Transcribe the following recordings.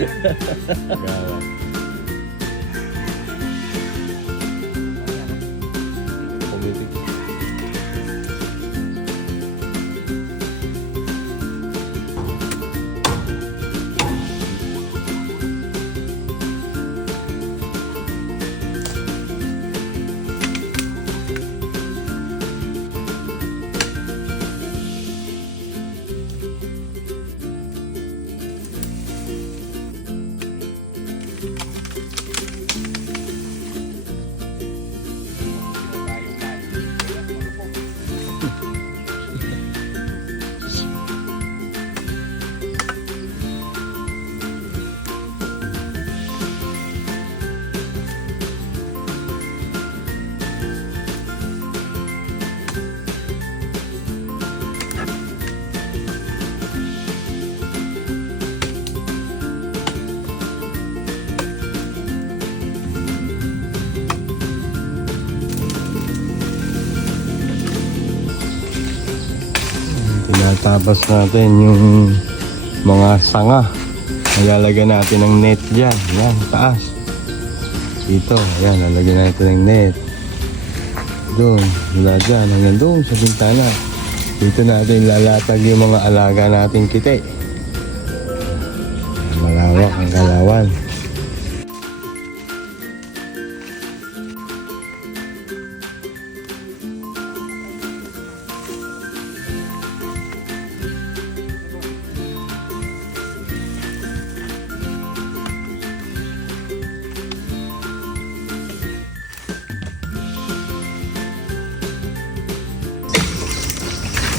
Gawat. Pumitik. Tinatapos natin yung mga sanga. Nalalagyan natin ng net dyan. Yan, taas. Dito, ayan, lalagyan natin ng net. Doon, mula dyan, hanggang doon sa bintana. Dito natin lalatag yung mga alaga nating kite. Malawak ang kalawan.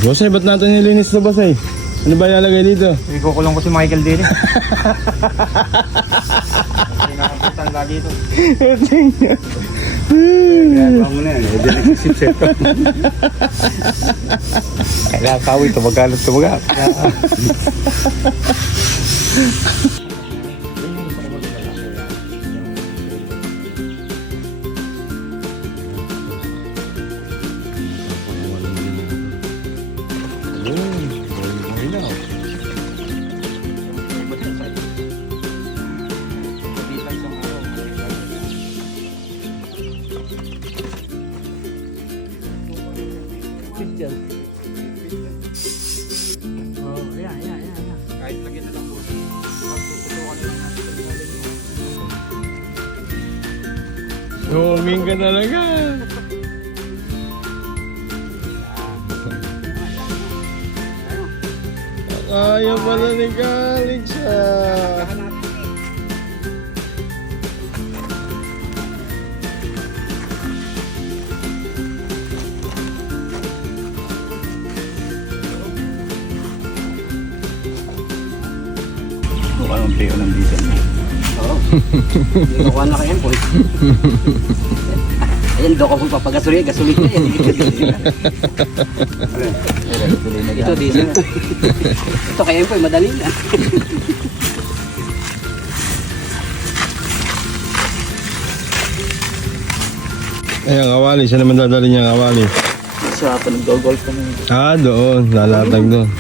Bosay, ba't natin nilinis na Bosay? Ano ba ilalagay dito? Ikukulong ko si Michael din. Pinakapitan lagi ito. Kaya mo na yan. Dili-sip-sip ko. Kailangan kawi, tumagalot. Kahit lagyan na lang po. Tututukan na lang natin. Zooming ka talaga. Kaya pala ni Calix ah. Anong tayo ng diesel na? Oo. Nakuha na kayo po. Ayan, doon ka po papagasolin. Gasolin na yan. Ito diesel. Ito kayo po, madali na. Ayan, kawali. Saan naman dadali niya kawali? Sa nag-golf ko na. Ah, doon. Lalatag doon.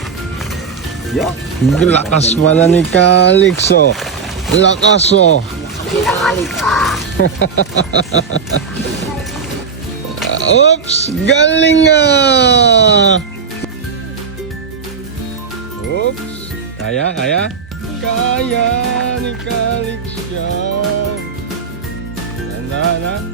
Yeah. Lakas pala ni Calix oh. Lakas oh. Oops, galing ah. Oops. Kaya ni Calix yan. Tanda na.